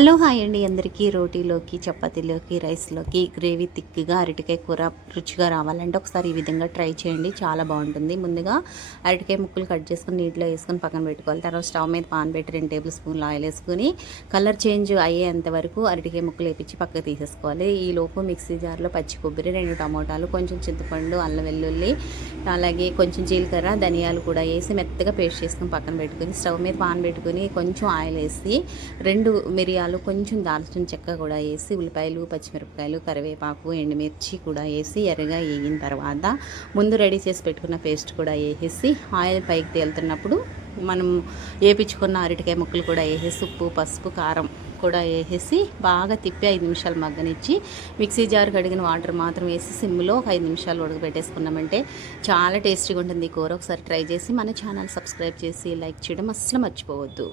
Hello hi అండి అందరికీ. రోటీలోకి, చపాతీలోకి, రైస్లోకి గ్రేవీ థిక్గా అరటికాయ కూర రుచిగా రావాలంటే ఒకసారి ఈ విధంగా ట్రై చేయండి, చాలా బాగుంటుంది. ముందుగా అరటికాయ ముక్కలు కట్ చేసుకుని నీటిలో వేసుకొని పక్కన పెట్టుకోవాలి. తర్వాత స్టవ్ మీద పాన్ పెట్టి 2 టేబుల్ స్పూన్లు ఆయిల్ వేసుకుని కలర్ చేంజ్ అయ్యేంత వరకు అరటికాయ ముక్కలు వేపించి పక్కకు తీసేసుకోవాలి. ఈలోపు మిక్సీ జార్లో పచ్చి కొబ్బరి, 2 టమోటాలు, కొంచెం చింతపండు, అల్లం వెల్లుల్లి, అలాగే కొంచెం జీలకర్ర, ధనియాలు కూడా వేసి మెత్తగా పేస్ట్ చేసుకుని పక్కన పెట్టుకుని స్టవ్ మీద పాన్ పెట్టుకుని కొంచెం ఆయిల్ వేసి 2 మిరియాలు, కొంచెం దాల్చిన చెక్క కూడా వేసి ఉల్లిపాయలు, పచ్చిమిరపకాయలు, కరివేపాకు, ఎండుమిర్చి కూడా వేసి ఎర్రగా వేగిన తర్వాత ముందు రెడీ చేసి పెట్టుకున్న పేస్ట్ కూడా వేసేసి ఆయిల్ పైకి తేలుతున్నప్పుడు మనం వేపించుకున్న అరటికాయ ముక్కలు కూడా వేసేసి ఉప్పు, పసుపు, కారం కూడా వేసేసి బాగా తిప్పి 5 నిమిషాలు మగ్గనిచ్చి మిక్సీ జార్ కడిగిన వాటర్ మాత్రం వేసి సిమ్లో 5 నిమిషాలు ఉడకబెట్టేసుకున్నామంటే చాలా టేస్టీగా ఉంటుంది ఈ కూర. ఒకసారి ట్రై చేసి మన ఛానల్ సబ్స్క్రైబ్ చేసి లైక్ చేయడం అస్సలు మర్చిపోవద్దు.